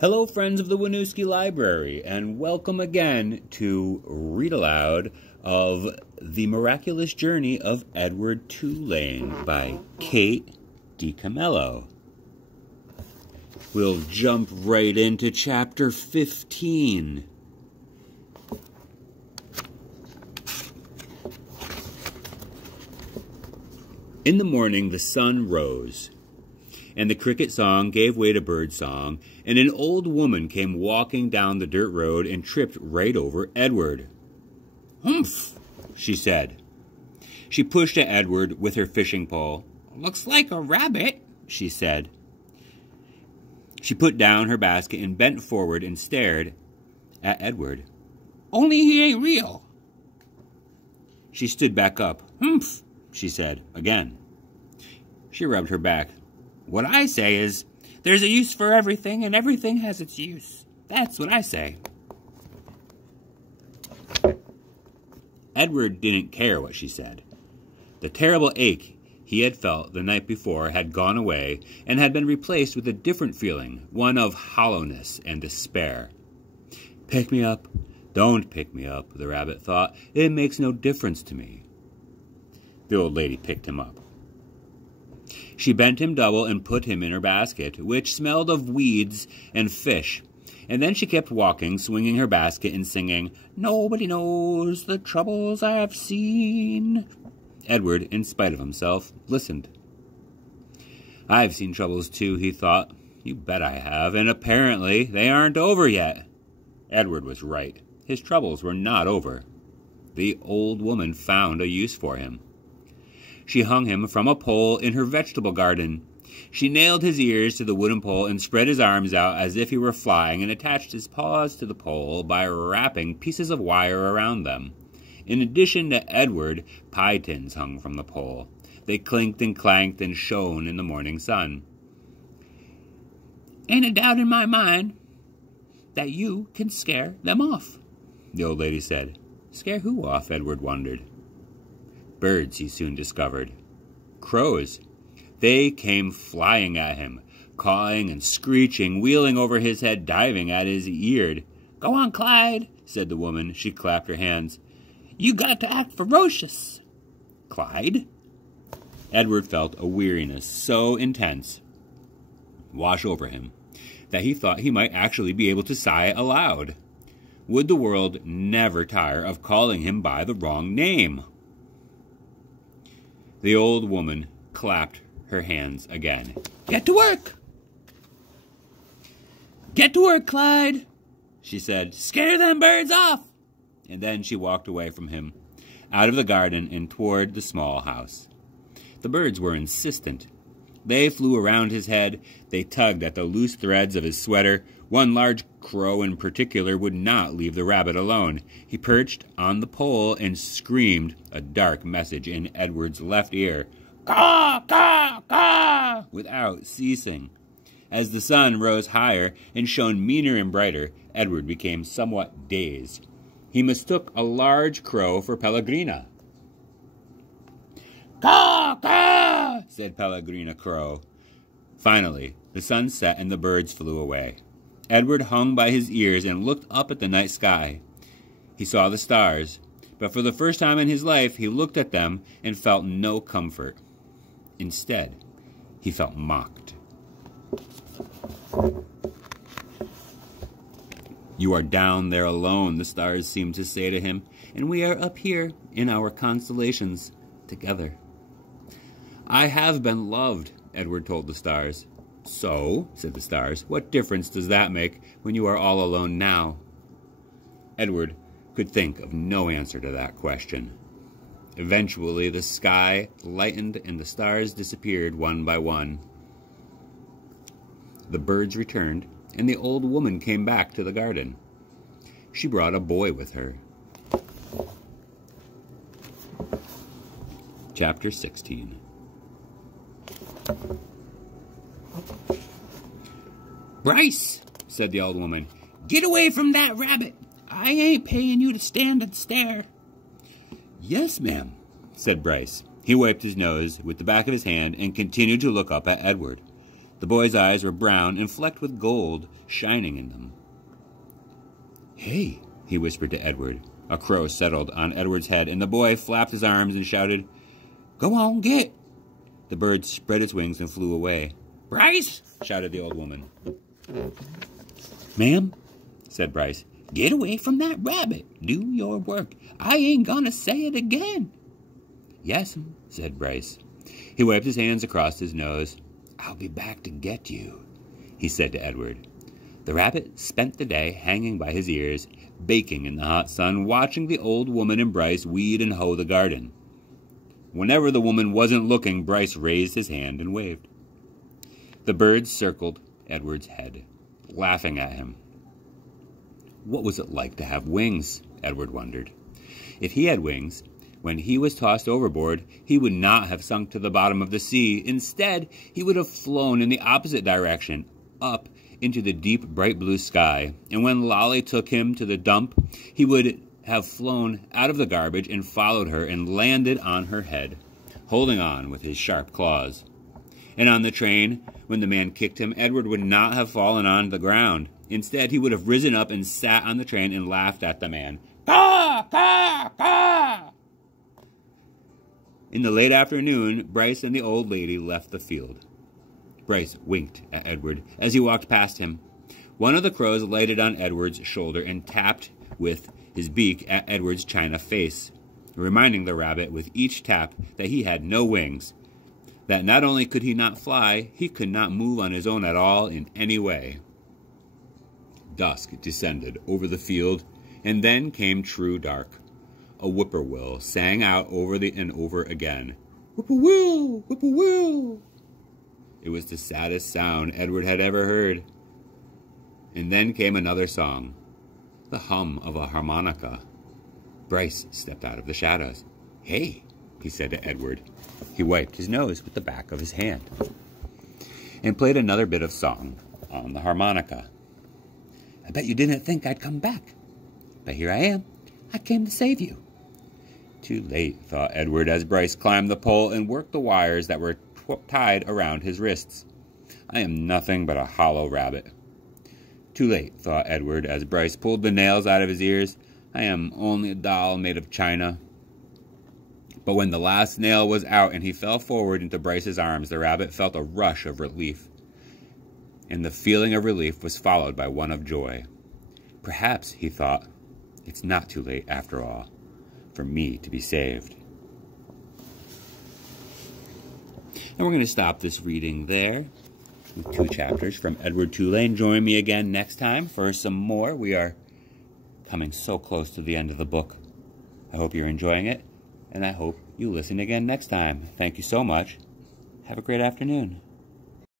Hello, friends of the Winooski Library, and welcome again to Read Aloud of The Miraculous Journey of Edward Tulane by Kate DiCamillo. We'll jump right into chapter 15. In the morning, the sun rose, and the cricket song gave way to bird song, and an old woman came walking down the dirt road and tripped right over Edward. "Humph," she said. She pushed at Edward with her fishing pole. "Looks like a rabbit," she said. She put down her basket and bent forward and stared at Edward. "Only he ain't real." She stood back up. "Humph," she said again. She rubbed her back. "What I say is, there's a use for everything, and everything has its use. That's what I say." Edward didn't care what she said. The terrible ache he had felt the night before had gone away and had been replaced with a different feeling, one of hollowness and despair. "Pick me up. Don't pick me up," the rabbit thought. "It makes no difference to me." The old lady picked him up. She bent him double and put him in her basket, which smelled of weeds and fish, and then she kept walking, swinging her basket and singing, "Nobody knows the troubles I've seen." Edward, in spite of himself, listened. "I've seen troubles too," he thought. "You bet I have, and apparently they aren't over yet." Edward was right. His troubles were not over. The old woman found a use for him. She hung him from a pole in her vegetable garden. She nailed his ears to the wooden pole and spread his arms out as if he were flying and attached his paws to the pole by wrapping pieces of wire around them. In addition to Edward, pie tins hung from the pole. They clinked and clanked and shone in the morning sun. "Ain't a doubt in my mind that you can scare them off," the old lady said. Scare who off? Edward wondered. Birds, he soon discovered. Crows. They came flying at him, cawing and screeching, wheeling over his head, diving at his ear. "Go on, Clyde," said the woman. She clapped her hands. "You got to act ferocious." "Clyde?" Edward felt a weariness so intense wash over him that he thought he might actually be able to sigh aloud. Would the world never tire of calling him by the wrong name? The old woman clapped her hands again. "Get to work! Get to work, Clyde!" she said. "Scare them birds off!" And then she walked away from him, out of the garden and toward the small house. The birds were insistent. They flew around his head. They tugged at the loose threads of his sweater. One large crow in particular would not leave the rabbit alone. He perched on the pole and screamed a dark message in Edward's left ear. "Caw, caw, caw!" without ceasing. As the sun rose higher and shone meaner and brighter, Edward became somewhat dazed. He mistook a large crow for Pellegrina. "Caw, caw!" said Pellegrina Crow. Finally, the sun set and the birds flew away. Edward hung by his ears and looked up at the night sky. He saw the stars, but for the first time in his life, he looked at them and felt no comfort. Instead, he felt mocked. "You are down there alone," the stars seemed to say to him, "and we are up here in our constellations together." "I have been loved," Edward told the stars. "So," said the stars, "what difference does that make when you are all alone now?" Edward could think of no answer to that question. Eventually, the sky lightened and the stars disappeared one by one. The birds returned, and the old woman came back to the garden. She brought a boy with her. Chapter 16. "Bryce," said the old woman, "get away from that rabbit. I ain't paying you to stand and stare." "Yes, ma'am," said Bryce. He wiped his nose with the back of his hand and continued to look up at Edward. The boy's eyes were brown and flecked with gold shining in them. "Hey," he whispered to Edward. A crow settled on Edward's head, and the boy flapped his arms and shouted, "Go on, get!" The bird spread its wings and flew away. "Bryce!" shouted the old woman. "Ma'am," said Bryce, "get away from that rabbit. Do your work. I ain't gonna say it again." "Yes'm," said Bryce. He wiped his hands across his nose. "I'll be back to get you," he said to Edward. The rabbit spent the day hanging by his ears, baking in the hot sun, watching the old woman and Bryce weed and hoe the garden. Whenever the woman wasn't looking, Bryce raised his hand and waved. The birds circled Edward's head, laughing at him. What was it like to have wings? Edward wondered. If he had wings, when he was tossed overboard, he would not have sunk to the bottom of the sea. Instead, he would have flown in the opposite direction, up into the deep, bright blue sky. And when Lolly took him to the dump, he would have flown out of the garbage and followed her and landed on her head, holding on with his sharp claws. And on the train, when the man kicked him, Edward would not have fallen on the ground. Instead, he would have risen up and sat on the train and laughed at the man. "Caw! Caw! Caw!" In the late afternoon, Bryce and the old lady left the field. Bryce winked at Edward as he walked past him. One of the crows lighted on Edward's shoulder and tapped with his beak at Edward's china face, reminding the rabbit with each tap that he had no wings, that not only could he not fly, he could not move on his own at all in any way. Dusk descended over the field, and then came true dark. A whippoorwill sang out over and over again, "Whippoorwill! Whippoorwill!" It was the saddest sound Edward had ever heard. And then came another song, the hum of a harmonica. Bryce stepped out of the shadows. "Hey," he said to Edward. He wiped his nose with the back of his hand and played another bit of song on the harmonica. "I bet you didn't think I'd come back. But here I am. I came to save you." Too late, thought Edward as Bryce climbed the pole and worked the wires that were tied around his wrists. "I am nothing but a hollow rabbit." Too late, thought Edward as Bryce pulled the nails out of his ears. "I am only a doll made of china." But when the last nail was out and he fell forward into Bryce's arms, the rabbit felt a rush of relief. And the feeling of relief was followed by one of joy. Perhaps, he thought, it's not too late after all for me to be saved. And we're going to stop this reading there with 2 chapters from Edward Tulane. Join me again next time for some more. We are coming so close to the end of the book. I hope you're enjoying it, and I hope you listen again next time. Thank you so much. Have a great afternoon.